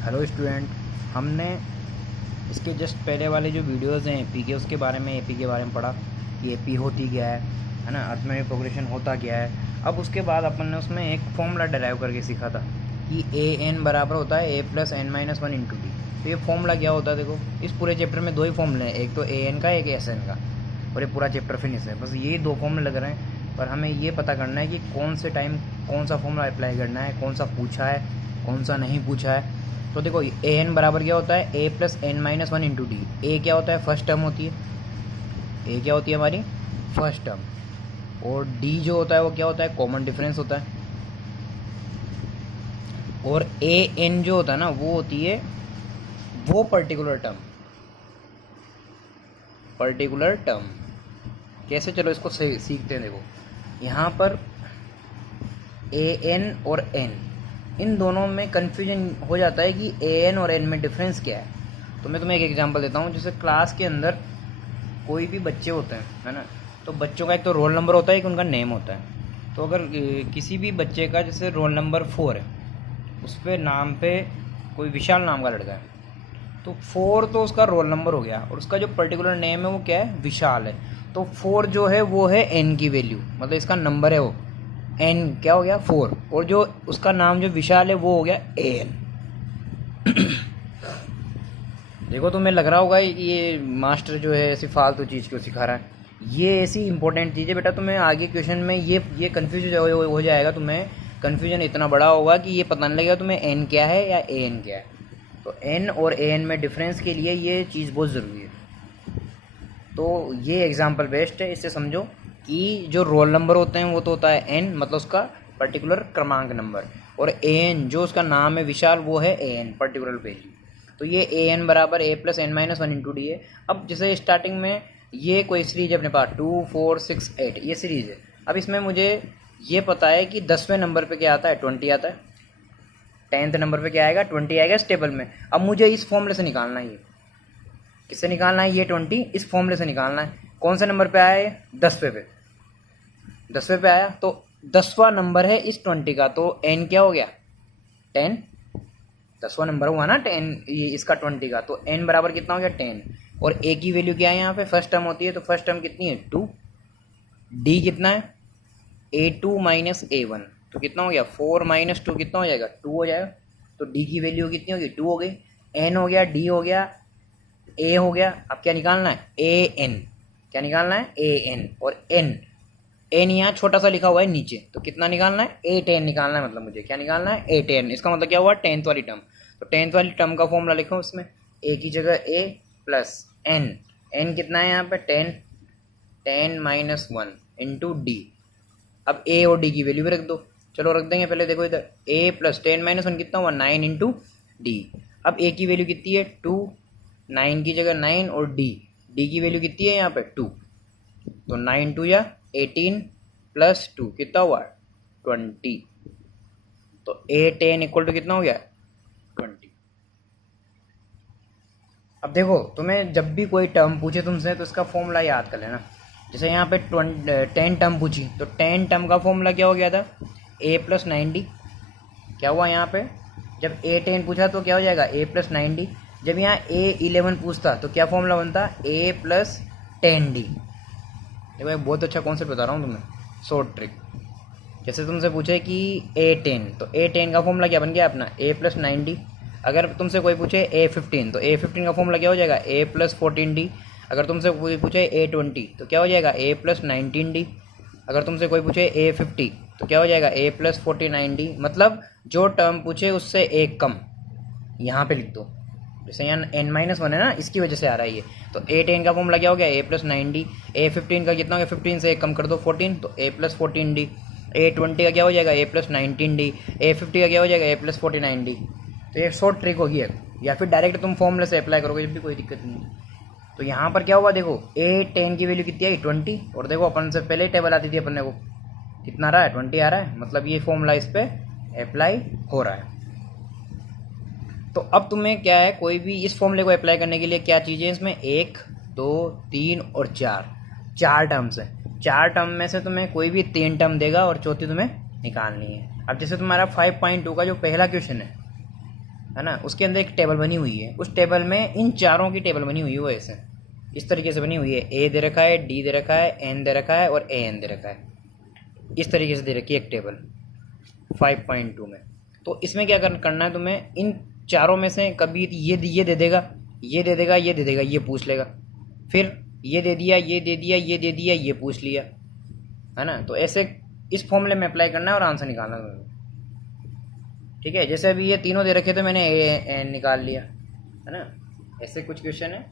Hello student, हमने इसके just पहले वाले जो वीडियोस हैं एपी के, उसके बारे में एपी के बारे में पढ़ा कि एपी होती क्या है ना, अर्थमेटिक प्रोग्रेशन होता क्या है। अब उसके बाद अपन ने उसमें एक फॉर्मूला डराइव करके सीखा था कि ए एन बराबर होता है a plus N minus one into d. तो ये फॉर्मूला क्या होता है, देखो इस पूरे चैप्टर में दो ही फॉर्मूले हैं, एक तो ए एन का, एक एस एन का, और ये पूरा चैप्टर फिनिश है। बस ये दो फॉर्मूले लग रहे हैं, पर हमें ये पता करना है कि कौन से टाइम कौन सा फॉर्मूला अप्लाई करना है, कौन सा पूछा है, कौन सा नहीं पूछा है। तो देखो ए एन बराबर क्या होता है a plus N minus one into d. A क्या होता है, फर्स्ट टर्म होती है, ए क्या होती है हमारी फर्स्ट टर्म, और डी जो होता है वो क्या होता है, कॉमन डिफरेंस होता है। और ए एन जो होता है ना वो होती है वो पर्टिकुलर टर्म। कैसे, चलो इसको सीखते हैं। देखो यहाँ पर ए एन और एन, इन दोनों में कन्फ्यूजन हो जाता है कि ए एन और एन में डिफरेंस क्या है। तो मैं तुम्हें एक एग्जांपल देता हूँ। जैसे क्लास के अंदर कोई भी बच्चे होते हैं, है ना, तो बच्चों का एक तो रोल नंबर होता है, एक उनका नेम होता है। तो अगर किसी भी बच्चे का जैसे रोल नंबर 4 है, उस पर नाम पे कोई विशाल नाम का लड़का है, तो 4 तो उसका रोल नंबर हो गया, और उसका जो पर्टिकुलर नेम है वो क्या है, विशाल है। तो 4 जो है वो है एन की वैल्यू, मतलब इसका नंबर है वो एन क्या हो गया 4, और जो उसका नाम जो विशाल है वो हो गया ए एन। देखो तुम्हें लग रहा होगा ये मास्टर जो है ऐसी फालतू चीज़ क्यों सिखा रहा है। ये ऐसी इंपॉर्टेंट चीज़ है बेटा, तुम्हें आगे क्वेश्चन में ये कन्फ्यूज हो जाएगा। तुम्हें कन्फ्यूजन इतना बड़ा होगा कि ये पता नहीं लगेगा तुम्हें एन क्या है या ए एन क्या है। तो एन और ए एन में डिफरेंस के लिए ये चीज़ बहुत ज़रूरी है। तो ये एग्जाम्पल बेस्ट है, इससे समझो कि जो रोल नंबर होते हैं वो तो होता है एन, मतलब उसका पर्टिकुलर क्रमांक नंबर, और ए एन जो उसका नाम है विशाल वो है ए एन पर्टिकुलर वैल्यू। तो ये ए एन बराबर a plus N minus one into d है। अब जैसे स्टार्टिंग में ये कोई सीरीज है अपने पास 2 4 6 8, ये सीरीज है। अब इसमें मुझे ये पता है कि 10वें नंबर पे क्या आता है, 20 आता है। 10th नंबर पे क्या आएगा, 20 आएगा इस टेबल में। अब मुझे इस फॉर्मूले से निकालना है, ये किससे निकालना है, ये 20 इस फॉर्मूले से निकालना है। कौन से नंबर पे आया है, 10वें पे, 10वें पे आया। तो 10वां नंबर है इस 20 का, तो एन क्या हो गया 10, 10वां नंबर हुआ ना 10 इसका 20 का, तो एन बराबर कितना हो गया 10। और ए की वैल्यू क्या है, यहाँ पे फर्स्ट टर्म होती है, तो फर्स्ट टर्म कितनी है 2। डी कितना है A2 माइनस A1, तो कितना हो गया 4 माइनस 2 कितना हो जाएगा 2 हो जाएगा। तो डी की वैल्यू कितनी होगी 2 हो गई। एन हो गया, डी हो गया, ए हो गया। अब क्या निकालना है ए एन, क्या निकालना है ए एन, और एन एन यहाँ छोटा सा लिखा हुआ है नीचे, तो कितना निकालना है 8n निकालना है। मतलब मुझे क्या निकालना है 8n। इसका मतलब क्या हुआ 10th वाली टर्म। तो 10th वाली टर्म का फॉर्मूला लिखो उसमें, ए की जगह ए प्लस एन, एन कितना है यहाँ पे 10, 10 माइनस 1 इंटू डी। अब ए और डी की वैल्यू भी रख दो, चलो रख देंगे। पहले देखो इधर ए प्लस 10 माइनस 1 कितना हुआ 9 इंटू डी। अब ए की वैल्यू कितनी है 2, 9 की जगह 9, और डी की वैल्यू कितनी है यहाँ पे 2, तो 9 2 या 18 प्लस 2 कितना हुआ 20। तो 8n इक्वल टू कितना हो गया 20। अब देखो तुम्हें जब भी कोई टर्म पूछे तुमसे, तो इसका फॉर्मूला याद कर लेना। जैसे यहाँ पे 10 टर्म पूछी, तो 10 टर्म का फॉर्मूला क्या हो गया था a प्लस 9d। क्या हुआ यहाँ पे, जब a10 पूछा तो क्या हो जाएगा a प्लस 9d। जब यहाँ a11 पूछता तो क्या फॉर्मूला बनता a प्लस 10d। देखो एक बहुत अच्छा कॉन्सेप्ट बता रहा हूँ तुम्हें, शॉर्ट ट्रिक। जैसे तुमसे पूछे कि A10, तो A10 का फॉर्मूला क्या बन गया अपना A प्लस 9D। अगर तुमसे कोई पूछे A15, तो A15 का फॉर्मूला क्या हो जाएगा A प्लस 14D। अगर तुमसे कोई पूछे A20, तो क्या हो जाएगा A प्लस 19D। अगर तुमसे कोई पूछे A50, तो क्या हो जाएगा A प्लस 49D। मतलब जो टर्म पूछे उससे एक कम यहाँ पे लिख दो। जैसे यहाँ n-1 है ना, इसकी वजह से आ रहा है ये। तो A10 का फॉर्मूला क्या हो गया A प्लस 9D। A15 का कितना हो गया 15 से एक कम कर दो 14, तो A प्लस 14D। A20 का क्या हो जाएगा A प्लस 19D। A50 का क्या हो जाएगा A प्लस 49D। तो ये शॉर्ट ट्रिक होगी है, या फिर डायरेक्ट तुम फॉर्मूले से अप्लाई करोगे जब भी, कोई दिक्कत नहीं। तो यहाँ पर क्या हुआ, देखो A10 की वैल्यू कितनी आई 20, और देखो अपन से पहले टेबल आती थी अपन को कितना आ रहा है 20 आ रहा है, मतलब ये फॉर्मूला इस पर अप्लाई हो रहा है। तो अब तुम्हें क्या है, कोई भी इस फॉर्मूले को अप्लाई करने के लिए क्या चीज़ें इसमें 1 2 3 और 4 टर्म्स है। 4 टर्म में से तुम्हें कोई भी 3 टर्म देगा और चौथी तुम्हें निकालनी है। अब जैसे तुम्हारा 5.2 का जो पहला क्वेश्चन है, है ना, उसके अंदर एक टेबल बनी हुई है, उस टेबल में इन चारों की टेबल बनी हुई है, वो ऐसे इस तरीके से बनी हुई है। ए दे रखा है, डी दे रखा है, एन दे रखा है और ए एन दे रखा है, इस तरीके से दे रखी है एक टेबल 5.2 में। तो इसमें क्या करना है तुम्हें, इन चारों में से कभी ये दे देगा, ये दे देगा, ये दे देगा, ये पूछ लेगा, फिर ये दे दिया, ये दे दिया, ये दे दिया, ये पूछ लिया, है ना। तो ऐसे इस फॉर्मूले में अप्लाई करना है और आंसर निकालना है। ठीक है, जैसे अभी ये तीनों दे रखे थे, मैंने ए एन निकाल लिया, है ना। ऐसे कुछ क्वेश्चन है।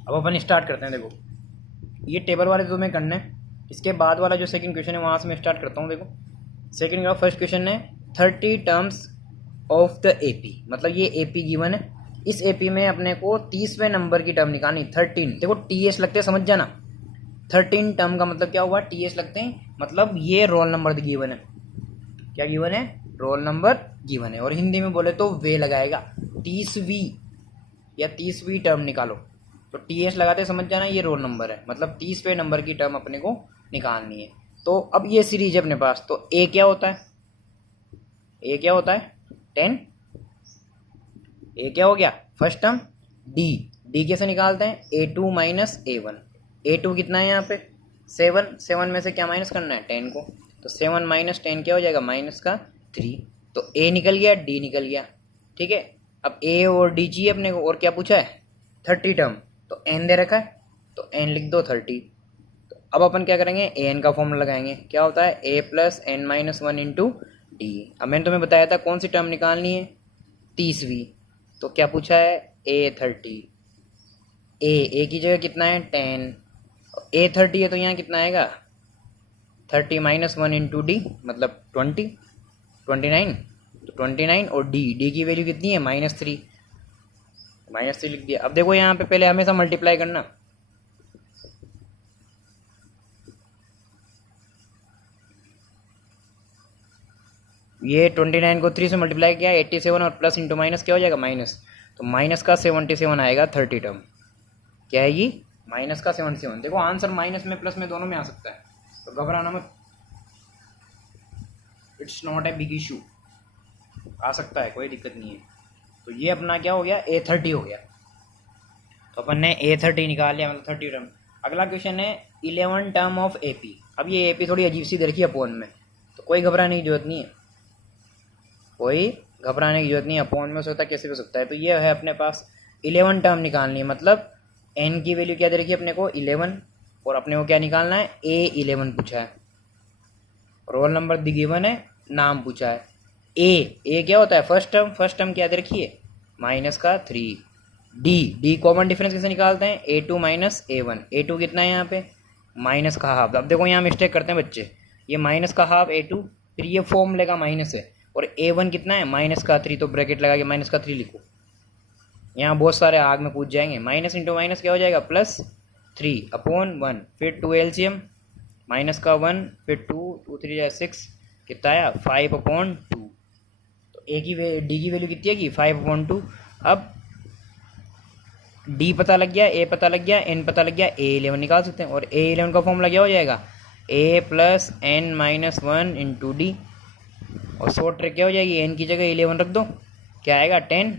अब अपन स्टार्ट करते हैं। देखो ये टेबल वाले तो तुम्हें करने हैं, इसके बाद वाला जो सेकंड क्वेश्चन है वहाँ से मैं स्टार्ट करता हूँ। देखो सेकंड का फर्स्ट क्वेश्चन है 30 टर्म्स ऑफ द एपी, मतलब ये एपी गिवन है, इस एपी में अपने को 30वें नंबर की टर्म निकालनी 13। देखो टी एस लगते हैं, समझ जाना, 13 टर्म का मतलब क्या हुआ, टी एस लगते हैं, मतलब ये रोल नंबर गिवन है। क्या गिवन है, रोल नंबर गिवन है। और हिंदी में बोले तो वे लगाएगा, 30वीं या 30वीं टर्म निकालो, तो टी एस लगाते समझ जाना ये रोल नंबर है, मतलब 30वें नंबर की टर्म अपने को निकालनी है। तो अब ये सीरीज है अपने पास, तो ए क्या होता है, ए क्या होता है 10, ए क्या हो गया फर्स्ट टर्म, डी, डी कैसे निकालते हैं, A2 माइनस A1, A2 कितना है यहाँ पे 7, 7 में से क्या माइनस करना है 10 को, तो 7 माइनस 10 क्या हो जाएगा माइनस का 3, तो ए निकल गया, डी निकल गया। ठीक है, अब ए और डी चाहिए अपने को, और क्या पूछा है 30 टर्म, तो एन दे रखा है, तो एन लिख दो 30। तो अब अपन क्या करेंगे, ए एन का फॉर्मूला लगाएंगे, क्या होता है a plus N minus 1 into d. अब मैंने तुम्हें बताया था कौन सी टर्म निकालनी है 30वीं, तो क्या पूछा है A30, ए की जगह कितना है 10, A30 है तो यहाँ कितना आएगा 30 माइनस 1 इंटू डी, मतलब 29, तो 29, और डी की वैल्यू कितनी है -3, -3 लिख दिया। अब देखो यहाँ पे पहले हमेशा मल्टीप्लाई करना, ये 29 को 3 से मल्टीप्लाई किया 87, और प्लस इंटू माइनस क्या हो जाएगा माइनस, तो माइनस का 77 आएगा 30 टर्म, क्या है ये माइनस का 77। देखो आंसर माइनस में प्लस में दोनों में आ सकता है, तो घबराना मत, it's not a big issue, आ सकता है, कोई दिक्कत नहीं है। तो ये अपना क्या हो गया A30 हो गया, तो अपन ने A30 निकाल लिया, मतलब 30 टर्म। अगला क्वेश्चन है 11 टर्म ऑफ AP। अब ये AP थोड़ी अजीब सी दे रखी है अपोन में, तो कोई घबराने की जरूरत नहीं है, कोई घबराने की जरूरत नहीं है, अपोन में होता है कैसे भी हो सकता है। तो ये है अपने पास 11 टर्म निकालनी है, मतलब n की वैल्यू क्या दे रखी है अपने को 11, और अपने को क्या निकालना है A11 पूछा है, रोल नंबर दी गिवन है, नाम पूछा है। ए क्या होता है फर्स्ट टर्म क्या दे रखी है -3, डी कॉमन डिफरेंस कैसे निकालते हैं A2 माइनस A1, A2 कितना है यहाँ पे माइनस का हाफ। अब देखो यहाँ मिस्टेक करते हैं बच्चे, ये माइनस का हाफ A2, फिर ये फॉर्मूले का माइनस है, और A1 कितना है -3, तो ब्रैकेट लगा के -3 लिखो, यहाँ बहुत सारे आग में कूद जाएंगे। माइनस इंटू माइनस क्या हो जाएगा +3 अपॉन 1, फिर 2 LCM -1, फिर 2 3 6, कितना आया 5/2। तो डी की वैल्यू कितनी है कि 5/2। अब डी पता लग गया, ए पता लग गया, एन पता लग गया, A11 निकाल सकते हैं, और A11 का फॉर्मूला क्या हो जाएगा A plus N minus 1 into D, और शॉर्ट ट्रिक क्या हो जाएगी एन की जगह 11 रख दो, क्या आएगा 10,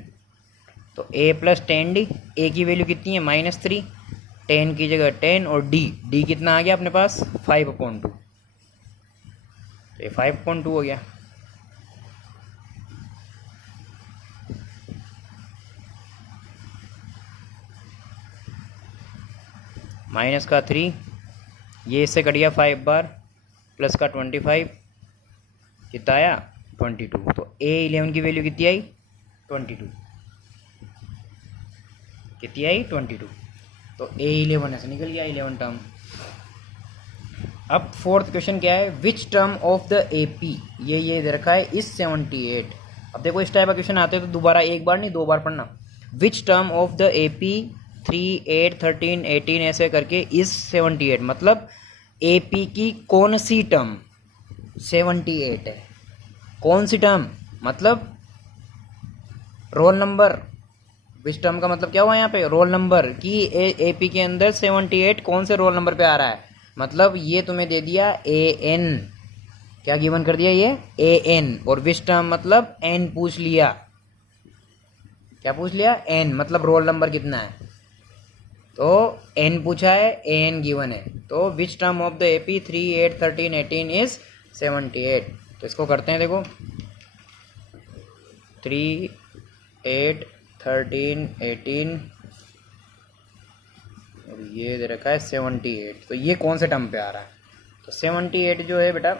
तो A प्लस 10D, ए की वैल्यू कितनी है -3, 10 की जगह 10, और डी कितना आ गया अपने पास 5/2, तो ये 5/2 हो गया। माइनस का 3, ये इससे कट गया 5 बार, प्लस का 25, कितना आया 22, तो A11 की वैल्यू कितनी आई 22, कितनी आई 22, तो A11 ऐसे निकल गया 11 टर्म। अब फोर्थ क्वेश्चन क्या है, which term of the AP, ये दे रखा है इस 78। अब देखो इस टाइप का क्वेश्चन आते हैं तो दोबारा एक बार नहीं 2 बार पढ़ना, which term of the AP 3 8 13 18 ऐसे करके इस 78, मतलब AP की कौन सी टर्म 78 है, कौन सी टर्म मतलब रोल नंबर, विच टर्म का मतलब क्या हुआ यहाँ पे रोल नंबर की AP के अंदर 78 कौन से रोल नंबर पे आ रहा है, मतलब ये तुम्हें दे दिया AN, क्या गिवन कर दिया ये ए एन, और विच टर्म मतलब एन पूछ लिया। क्या पूछ लिया? एन, मतलब रोल नंबर कितना है, तो एन पूछा है, ए एन गिवन है। तो which term of the AP 3, 8, 13, 18 is 78। तो इसको करते हैं, देखो 3, 8, 13, 18 और ये दे रखा है 78। तो ये कौन से टर्म पे आ रहा है? तो 78 जो है बेटा,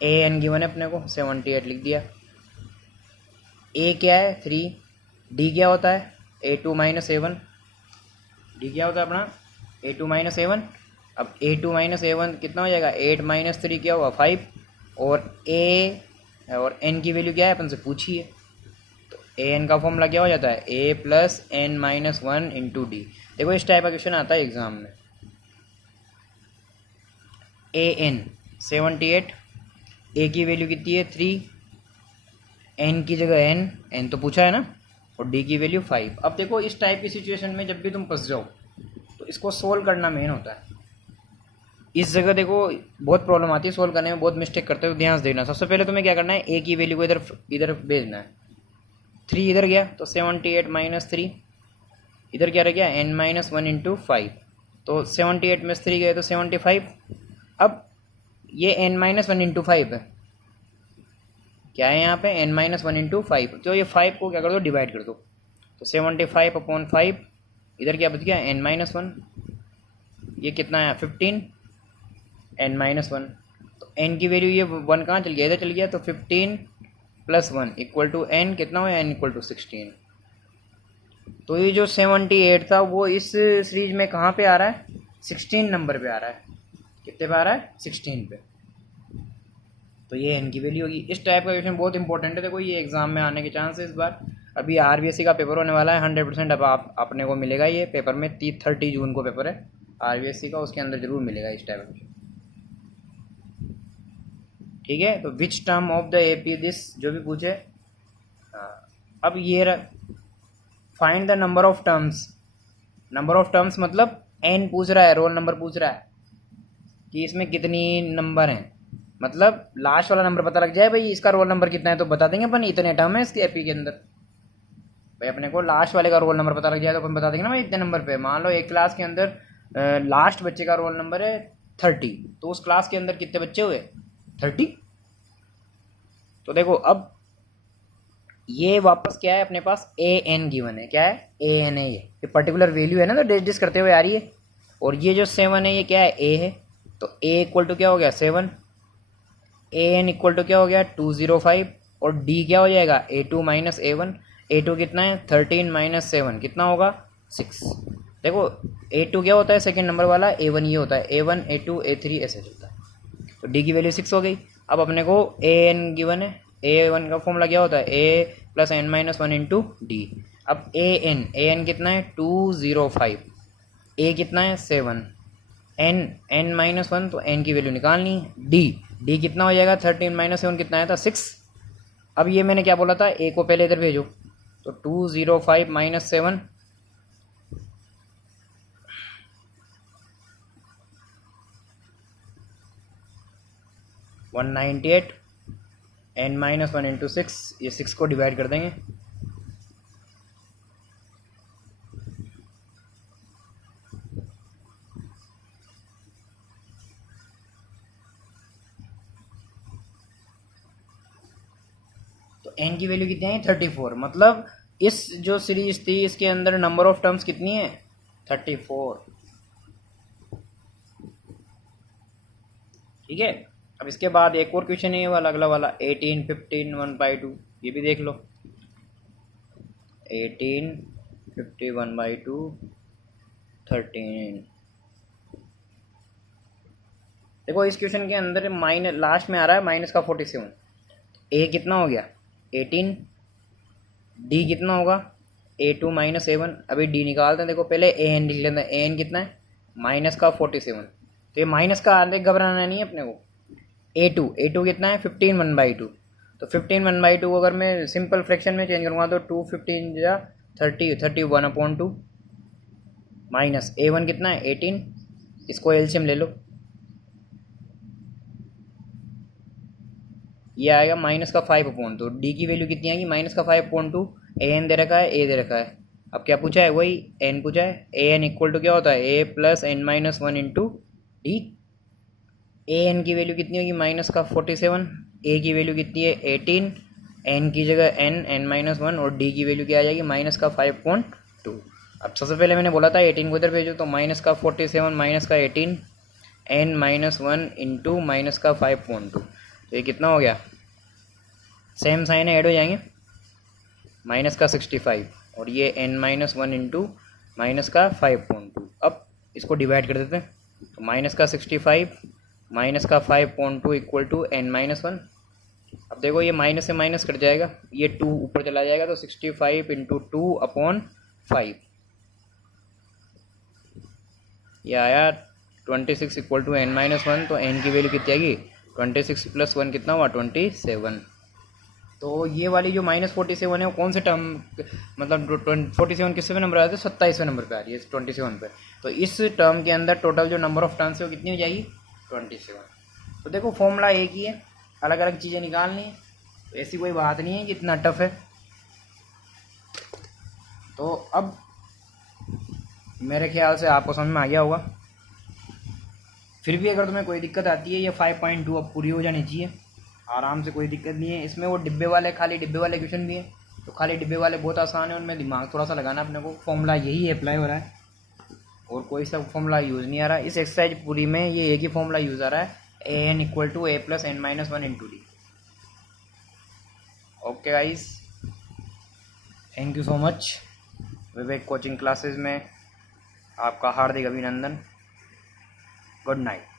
ए एन गिवन है अपने को, 78 लिख दिया। ए क्या है? 3। डी क्या होता है? A2 minus A1। डी क्या होता है अपना? A2 minus A1। अब A2 माइनस A1 कितना हो जाएगा? 8 माइनस 3 क्या हुआ? 5। और A और N की वैल्यू क्या है अपन से पूछी है, तो ए एन का फॉर्मूला क्या हो जाता है? A plus N minus 1 into D. देखो इस टाइप का क्वेश्चन आता है एग्जाम में। ए एन 78, ए की वैल्यू कितनी है? 3, एन की जगह एन तो पूछा है ना, और डी की वैल्यू 5। अब देखो इस टाइप की सिचुएशन में जब भी तुम फंस जाओ तो इसको सोल्व करना मेन होता है। इस जगह देखो बहुत प्रॉब्लम आती है सोल्व करने में, बहुत मिस्टेक करते हो, ध्यान से देखना। सबसे पहले तुम्हें क्या करना है, ए की वैल्यू को इधर इधर भेजना है। 3 इधर गया तो 78 माइनस 3, इधर क्या रह गया? N minus 1 into 5। तो 78 में 3 गए तो 75। अब ये एन माइनस 1 इंटू 5 है, क्या है यहाँ पे? N minus 1 into 5। तो ये 5 को क्या कर दो? डिवाइड कर दो। तो 75 अपॉन 5, इधर क्या बच गया? N minus 1। ये कितना है? 15, एन माइनस 1। तो एन की वैल्यू ये 1 कहाँ चल गया? इधर चल गया। तो 15 प्लस 1 इक्वल टू एन, कितना हुआ? N equal to 16। तो ये जो 78 था वो इस सीरीज में कहाँ पे आ रहा है? 16 नंबर पे आ रहा है। कितने पे आ रहा है? 16 पे। तो ये एन की वैल्यू होगी। इस टाइप का क्वेश्चन बहुत इंपॉर्टेंट है। देखो ये एग्जाम में आने के चांसेस इस बार, अभी आरबीएससी का पेपर होने वाला है 100%। अब आप अपने को मिलेगा ये पेपर में 30 जून को पेपर है आरबीएससी का, उसके अंदर जरूर मिलेगा इस टाइप का। ठीक है, तो which term of the AP this जो भी पूछे। अब ये find the number of terms. Number of terms मतलब एन पूछ रहा है, रोल नंबर पूछ रहा है कि इसमें कितनी नंबर हैं, मतलब लास्ट वाला नंबर पता लग जाए भाई इसका रोल नंबर कितना है, तो बता देंगे अपन इतने टर्म है इसके एपी के अंदर। भाई अपने को लास्ट वाले का रोल नंबर पता लग जाए तो अपन बता देंगे ना भाई इतने नंबर पे। मान लो एक क्लास के अंदर लास्ट बच्चे का रोल नंबर है 30, तो उस क्लास के अंदर कितने बच्चे हुए? 30। तो देखो अब ये वापस क्या है अपने पास? ए एन गिवन है। क्या है? ए एन है, ये पर्टिकुलर वैल्यू है ना, तो डिस करते हुए आ रही है। और ये जो 7 है ये क्या है? ए है। तो ए इक्वल टू क्या हो गया? 7। ए एन इक्वल टू क्या हो गया? 205। और डी क्या हो जाएगा? A2 minus A1। A2 कितना है? 13 माइनस 7 कितना होगा? 6। देखो A2 क्या होता है सेकंड नंबर वाला? A1 ये होता है। A1 A2 A3 ऐसे चलता है। तो डी की वैल्यू 6 हो गई। अब अपने को ए एन गिवन है, A1 का फॉर्मूला क्या होता है? A plus N minus 1 into d. अब ए एन कितना है? 205। ए कितना है? 7। एन माइनस 1, तो एन की वैल्यू निकालनी। डी कितना हो जाएगा? 13 माइनस 7 कितना आया था? 6। अब ये मैंने क्या बोला था? ए को पहले इधर भेजो, तो 205 माइनस 7 198, एन माइनस 1 इंटू 6, ये 6 को डिवाइड कर देंगे। तो एन की वैल्यू कितनी है? 34। मतलब इस जो सीरीज थी इसके अंदर नंबर ऑफ टर्म्स कितनी है? 34। ठीक है, अब इसके बाद एक और क्वेश्चन है ये वाला, अगला वाला 18, 15, 1/2। ये भी देख लो। 18, 50, 1/2, 13। देखो इस क्वेश्चन के अंदर माइनस लास्ट में आ रहा है माइनस का 47। ए कितना हो गया? 18। डी कितना होगा? A2 minus A1। अभी डी निकालते हैं। देखो पहले ए एन लिख लेते हैं। ए एन कितना है? माइनस का 47। तो ये माइनस का आगे घबराना नहीं है अपने को। A2 कितना है? 15 1/2। तो 15 1/2 अगर मैं सिंपल फ्रैक्शन में चेंज करूँगा तो 2 15 या 30 31/2 माइनस A1 कितना है? 18। इसको एलसीएम ले लो। ये आएगा माइनस का 5/2। डी की वैल्यू कितनी आएगी, माइनस का 5/2। ए एन दे रखा है, ए दे रखा है। अब क्या पूछा है, वही एन पूछा है। ए एन इक्वल टू क्या होता है, a plus N minus one into d. A n की वैल्यू कितनी होगी, माइनस का 47। ए की वैल्यू कितनी है, 18। एन की जगह एन, एन माइनस वन, और डी की वैल्यू क्या आ जाएगी, माइनस का 5/2। अब सबसे पहले मैंने बोला था 18 को इधर भेजो, तो माइनस का 47 माइनस का 18 n minus one into minus का 5/2। तो ये कितना हो गया, सेम साइन ऐड हो जाएंगे, माइनस का 65, और ये n minus one into minus का 5/2। अब इसको डिवाइड कर देते हैं, तो माइनस का 65 माइनस का 5/2 equal to n minus one. अब देखो ये माइनस से माइनस कट जाएगा, ये 2 ऊपर चला जाएगा, तो 65 इंटू 2/5, ये आया 26 equal to n minus one. तो एन की वैल्यू कितनी आएगी, 26 प्लस वन कितना हुआ, 27। तो ये वाली जो -47 है वो कौन से टर्म, मतलब 47 किससे पे नंबर आया था, 27वें नंबर पे आ रही है, 27 पे। तो इस टर्म के अंदर टोटल जो नंबर ऑफ टर्म्स है वो कितनी हो जाएगी, 27। तो देखो फॉर्मूला एक ही है, अलग अलग चीज़ें निकालनी है, तो ऐसी कोई बात नहीं है कि इतना टफ है। तो अब मेरे ख्याल से आपको समझ में आ गया होगा। फिर भी अगर तुम्हें कोई दिक्कत आती है, ये 5.2 अब पूरी हो जानी चाहिए आराम से, कोई दिक्कत नहीं है इसमें। वो डिब्बे वाले, खाली डिब्बे वाले क्वेश्चन भी हैं, तो खाली डिब्बे वाले बहुत आसान है, उनमें दिमाग थोड़ा सा लगाना अपने को। फॉर्मूला यही अप्लाई हो रहा है और कोई सा फॉर्मूला यूज़ नहीं आ रहा। इस एक्सरसाइज पूरी में ये एक ही फॉर्मूला यूज़ आ रहा है, a n equal to a plus N minus one into d. Okay guys, thank you so much. Vivek coaching classes में आपका हार्दिक अभिनंदन। Good night.